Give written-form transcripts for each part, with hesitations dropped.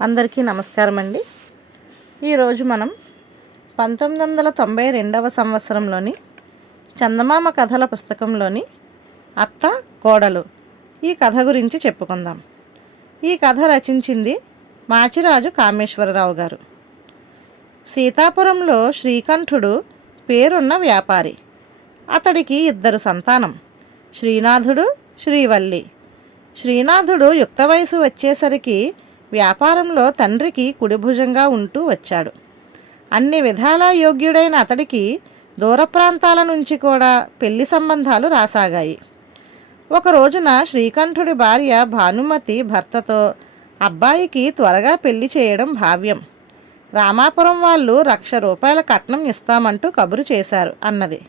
అందరికీ నమస్కారం అండి. ఈరోజు మనం 1992వ సంవత్సరంలోని చందమామ కథల పుస్తకంలోని అత్త కోడలు ఈ కథ గురించి చెప్పుకుందాం. ఈ కథ రచించింది మాచిరాజు కామేశ్వరరావు గారు. సీతాపురంలో శ్రీకంఠుడు పేరున్న వ్యాపారి. అతడికి 2 సంతానం, శ్రీనాథుడు, శ్రీవల్లి. శ్రీనాథుడు యుక్త వయసు వచ్చేసరికి వ్యాపారంలో తండ్రికి కుడిభుజంగా ఉంటూ వచ్చాడు. అన్ని విధాలా యోగ్యుడైన అతడికి దూర ప్రాంతాల నుంచి కూడా పెళ్లి సంబంధాలు రాసాగాయి. ఒక రోజున శ్రీకంఠుడి భార్య భానుమతి భర్తతో, అబ్బాయికి త్వరగా పెళ్లి చేయడం భావ్యం, రామాపురం వాళ్ళు ₹1,00,000 కట్నం ఇస్తామంటూ కబురు చేశారు అన్నది.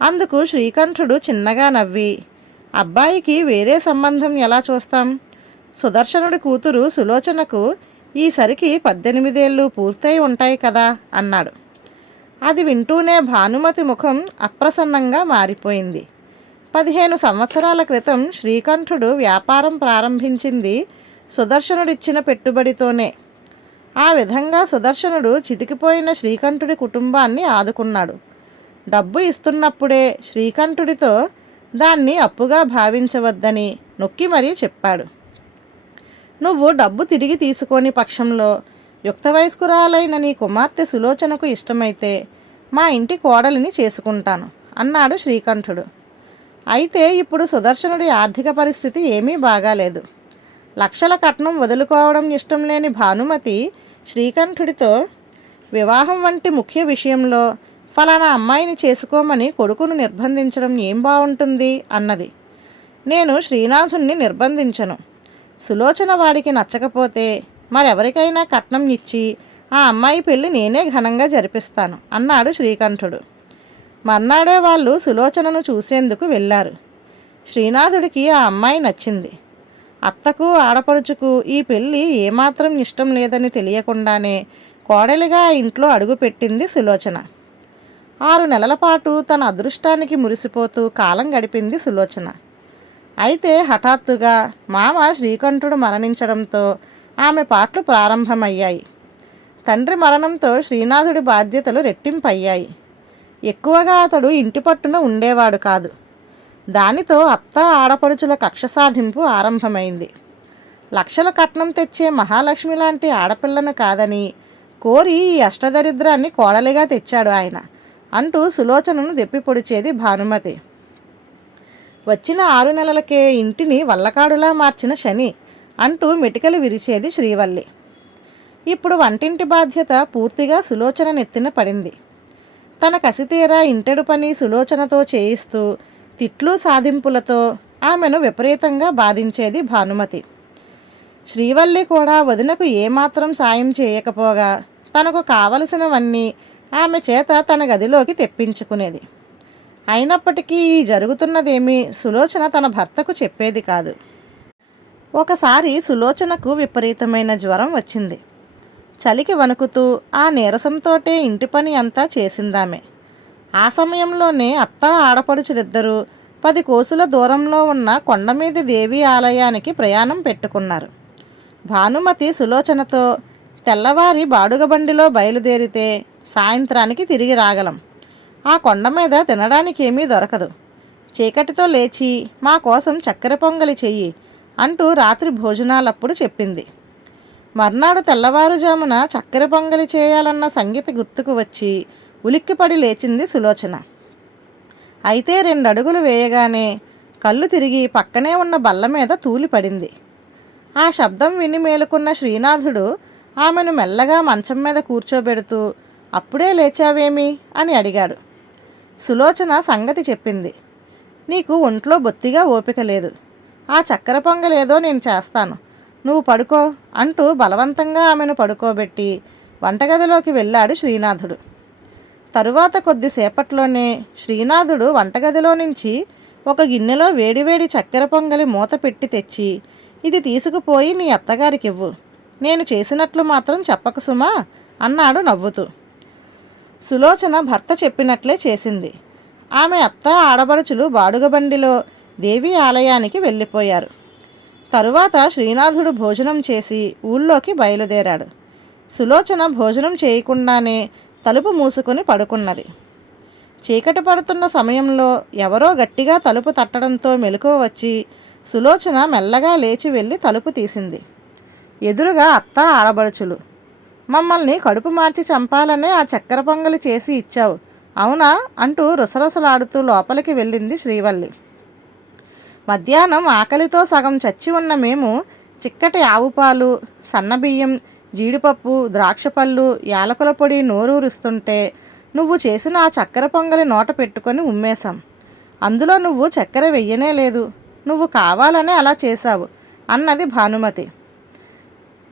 అందుకు శ్రీకంఠుడు చిన్నగా నవ్వి, అబ్బాయికి వేరే సంబంధం ఎలా చూస్తాం, సుదర్శనుడి కూతురు సులోచనకు ఈసరికి 18 ఏళ్ళు పూర్తయి ఉంటాయి కదా అన్నాడు. అది వింటూనే భానుమతి ముఖం అప్రసన్నంగా మారిపోయింది. 15 సంవత్సరాల క్రితం శ్రీకంఠుడు వ్యాపారం ప్రారంభించింది సుదర్శనుడిచ్చిన పెట్టుబడితోనే. ఆ విధంగా సుదర్శనుడు చితికిపోయిన శ్రీకంఠుడి కుటుంబాన్ని ఆదుకున్నాడు. డబ్బు ఇస్తున్నప్పుడే శ్రీకంఠుడితో దాన్ని అప్పుగా భావించవద్దని నొక్కి మరీ చెప్పాడు. నువ్వు డబ్బు తిరిగి తీసుకోని పక్షంలో యుక్త వయస్కురాలైన నీ కుమార్తె సులోచనకు ఇష్టమైతే మా ఇంటి కోడలిని చేసుకుంటాను అన్నాడు శ్రీకంఠుడు. అయితే ఇప్పుడు సుదర్శనుడి ఆర్థిక పరిస్థితి ఏమీ బాగాలేదు. లక్షల కట్నం వదులుకోవడం ఇష్టం లేని భానుమతి శ్రీకంఠుడితో వివాహం వంటి ముఖ్య విషయంలో ఫలానా అమ్మాయిని చేసుకోమని కొడుకును నిర్బంధించడం ఏం బాగుంటుంది అన్నది. నేను శ్రీనాథుణ్ణి నిర్బంధించను. సులోచన వాడికి నచ్చకపోతే మరెవరికైనా కట్నం ఇచ్చి ఆ అమ్మాయి పెళ్లి నేనే ఘనంగా జరిపిస్తాను అన్నాడు శ్రీకంఠుడు. మర్నాడే వాళ్ళు సులోచనను చూసేందుకు వెళ్ళారు. శ్రీనాథుడికి ఆ అమ్మాయి నచ్చింది. అత్తకు ఆడపడుచుకు ఈ పెళ్లి ఏమాత్రం ఇష్టం లేదని తెలియకుండానే కోడలిగా ఆ ఇంట్లో అడుగుపెట్టింది సులోచన. 6 నెలల పాటు తన అదృష్టానికి మురిసిపోతూ కాలం గడిపింది సులోచన. అయితే హఠాత్తుగా మామ శ్రీకంఠుడు మరణించడంతో ఆమె పాటలు ప్రారంభమయ్యాయి. తండ్రి మరణంతో శ్రీనాథుడి బాధ్యతలు రెట్టింపయ్యాయి. ఎక్కువగా అతడు ఇంటి పట్టున ఉండేవాడు కాదు. దానితో అత్త ఆడపడుచుల కక్ష సాధింపు ఆరంభమైంది. లక్షల కట్నం తెచ్చే మహాలక్ష్మి లాంటి ఆడపిల్లను కాదని కోరి ఈ అష్టదరిద్రాన్ని కోడలిగా తెచ్చాడు ఆయన అంటూ సులోచనను దెప్పిపొడిచేది భానుమతి. వచ్చిన 6 నెలలకే ఇంటిని వల్లకాడులా మార్చిన శని అంటూ మెటికలు విరిచేది శ్రీవల్లి. ఇప్పుడు వంటింటి బాధ్యత పూర్తిగా సులోచన నెత్తిన పడింది. తన కసితీరా ఇంటెడు పని సులోచనతో చేయిస్తూ తిట్లు సాధింపులతో ఆమెను విపరీతంగా బాధించేది భానుమతి. శ్రీవల్లి కూడా వదినకు ఏమాత్రం సాయం చేయకపోగా తనకు కావలసినవన్నీ ఆమె చేత తన గదిలోకి తెప్పించుకునేది. అయినప్పటికీ జరుగుతున్నదేమీ సులోచన తన భర్తకు చెప్పేది కాదు. ఒకసారి సులోచనకు విపరీతమైన జ్వరం వచ్చింది. చలికి వణుకుతూ ఆ నీరసంతోటే ఇంటి పని అంతా చేసిందామె. ఆ సమయంలోనే అత్త ఆడపడుచులిద్దరూ 10 కోసుల దూరంలో ఉన్న కొండమీది దేవి ఆలయానికి ప్రయాణం పెట్టుకున్నారు. భానుమతి సులోచనతో, తెల్లవారి బాడుగ బండిలో బయలుదేరితే సాయంత్రానికి తిరిగి రాగలం. ఆ కొండ మీద తినడానికి ఏమీ దొరకదు. చీకటితో లేచి మా కోసం చక్కెర పొంగలి చెయ్యి అంటూ రాత్రి భోజనాలప్పుడు చెప్పింది. మర్నాడు తెల్లవారుజామున చక్కెర పొంగలి చేయాలన్న సంగతి గుర్తుకు వచ్చి ఉలిక్కిపడి లేచింది సులోచన. అయితే 2 అడుగులు వేయగానే కళ్ళు తిరిగి పక్కనే ఉన్న బల్ల మీద తూలిపడింది. ఆ శబ్దం విని మేలుకున్న శ్రీనాథుడు ఆమెను మెల్లగా మంచం మీద కూర్చోబెడుతూ, అప్పుడే లేచావేమి అని అడిగాడు. సులోచన సంగతి చెప్పింది. నీకు ఒంట్లో బొత్తిగా ఓపిక లేదు. ఆ చక్కెర పొంగలేదో నేను చేస్తాను, నువ్వు పడుకో అంటూ బలవంతంగా ఆమెను పడుకోబెట్టి వంటగదిలోకి వెళ్ళాడు శ్రీనాథుడు. తరువాత కొద్దిసేపట్లోనే శ్రీనాథుడు వంటగదిలో నుంచి ఒక గిన్నెలో వేడివేడి చక్కెర పొంగలి మూత పెట్టి తెచ్చి, ఇది తీసుకుపోయి నీ అత్తగారికివ్వు, నేను చేసినట్లు మాత్రం చెప్పకు సుమా అన్నాడు నవ్వుతూ. సులోచన భర్త చెప్పినట్లే చేసింది. ఆమె అత్త ఆడబడుచులు బాడుగ బండిలో దేవి ఆలయానికి వెళ్ళిపోయారు. తరువాత శ్రీనాథుడు భోజనం చేసి ఊళ్ళోకి బయలుదేరాడు. సులోచన భోజనం చేయకుండానే తలుపు మూసుకొని పడుకున్నది. చీకటి పడుతున్న సమయంలో ఎవరో గట్టిగా తలుపు తట్టడంతో మెలకువ వచ్చి సులోచన మెల్లగా లేచి వెళ్ళి తలుపు తీసింది. ఎదురుగా అత్త ఆడబడుచులు. మమ్మల్ని కడుపు మార్చి చంపాలనే ఆ చక్కెర పొంగలి చేసి ఇచ్చావు అవునా అంటూ రుసరుసలాడుతూ లోపలికి వెళ్ళింది శ్రీవల్లి. మధ్యాహ్నం ఆకలితో సగం చచ్చి ఉన్న మేము చిక్కటి ఆవుపాలు, సన్నబియ్యం, జీడిపప్పు, ద్రాక్షపళ్ళు, యాలకుల పొడి నోరూరుస్తుంటే నువ్వు చేసిన ఆ చక్కెర పొంగలి నోట పెట్టుకొని ఉమ్మేశాం. అందులో నువ్వు చక్కెర వెయ్యనే లేదు, నువ్వు కావాలనే అలా చేశావు అన్నది భానుమతి.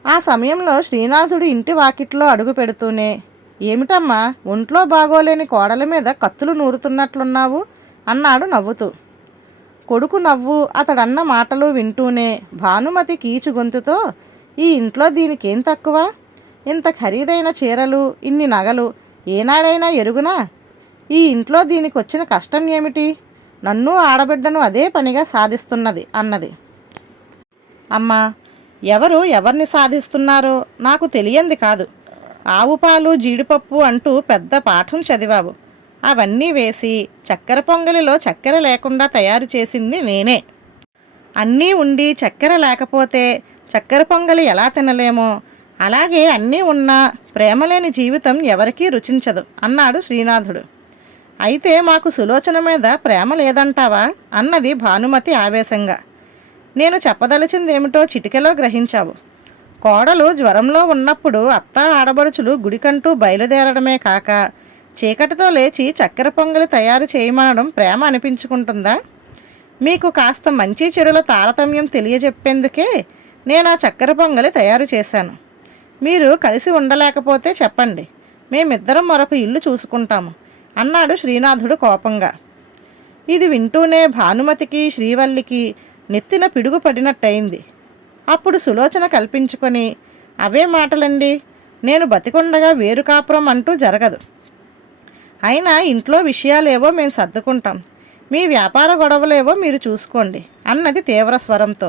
ఆ సమయంలో శ్రీనాథుడు ఇంటి వాకిట్లో అడుగు పెడుతూనే, ఏమిటమ్మా ఒంట్లో బాగోలేని కోడల మీద కత్తులు నూరుతున్నట్లున్నావు అన్నాడు నవ్వుతూ. కొడుకు నవ్వు, అతడన్న మాటలు వింటూనే భానుమతి కీచు గొంతుతో, ఈ ఇంట్లో దీనికేం తక్కువ? ఇంత ఖరీదైన చీరలు, ఇన్ని నగలు ఏనాడైనా ఎరుగునా? ఈ ఇంట్లో దీనికి వచ్చిన కష్టం ఏమిటి? నన్ను ఆడబిడ్డను అదే పనిగా సాధిస్తున్నది అన్నది. అమ్మా, ఎవరిని సాధిస్తున్నారో నాకు తెలియంది కాదు. ఆవు పాలు, జీడిపప్పు అంటూ పెద్ద పాఠం చదివావు. అవన్నీ వేసి చక్కెర పొంగలిలో చక్కెర లేకుండా తయారు చేసింది నేనే. అన్నీ ఉండి చక్కెర లేకపోతే చక్కెర పొంగలి ఎలా తినలేమో అలాగే అన్నీ ఉన్నా ప్రేమలేని జీవితం ఎవరికీ రుచించదు అన్నాడు శ్రీనాథుడు. అయితే మాకు సులోచన మీద ప్రేమ లేదంటావా అన్నది భానుమతి ఆవేశంగా. నేను చెప్పదలిచిందేమిటో చిటికెలో గ్రహించావు. కోడలు జ్వరంలో ఉన్నప్పుడు అత్త ఆడబడుచులు గుడికంటూ బయలుదేరడమే కాక చీకటితో లేచి చక్కెర పొంగలి తయారు చేయమనడం ప్రేమ అనిపించుకుంటుందా? మీకు కాస్త మంచి చెడుల తారతమ్యం తెలియజెప్పేందుకే నేను ఆ చక్కెర పొంగలి తయారు చేశాను. మీరు కలిసి ఉండలేకపోతే చెప్పండి, మేమిద్దరం మరొక ఇల్లు చూసుకుంటాము అన్నాడు శ్రీనాథుడు కోపంగా. ఇది వింటూనే భానుమతికి శ్రీవల్లికి నెత్తిన పిడుగు పడినట్టయింది. అప్పుడు సులోచన కల్పించుకొని, అవే మాటలండి, నేను బతికొండగా వేరు కాపురం అంటూ జరగదు. అయినా ఇంట్లో విషయాలేవో మేము సర్దుకుంటాం, మీ వ్యాపార గొడవలేవో మీరు చూసుకోండి అన్నది తీవ్ర స్వరంతో.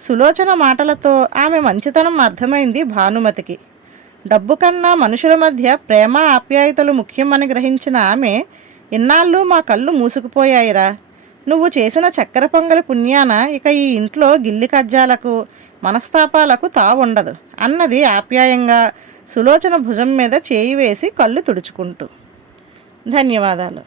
సులోచన మాటలతో ఆమె మంచితనం అర్థమైంది భానుమతికి. డబ్బు కన్నా మనుషుల మధ్య ప్రేమ ఆప్యాయతలు ముఖ్యమని గ్రహించిన ఆమె, ఇన్నాళ్ళు మా కళ్ళు మూసుకుపోయాయిరా, నువ్వు చేసిన చక్కెర పొంగలి పుణ్యాన ఇక ఈ ఇంట్లో గిల్లి కజ్జాలకు మనస్తాపాలకు తావుండదు అన్నది ఆప్యాయంగా సులోచన భుజం మీద చేయి వేసి కళ్ళు తుడుచుకుంటూ. ధన్యవాదాలు.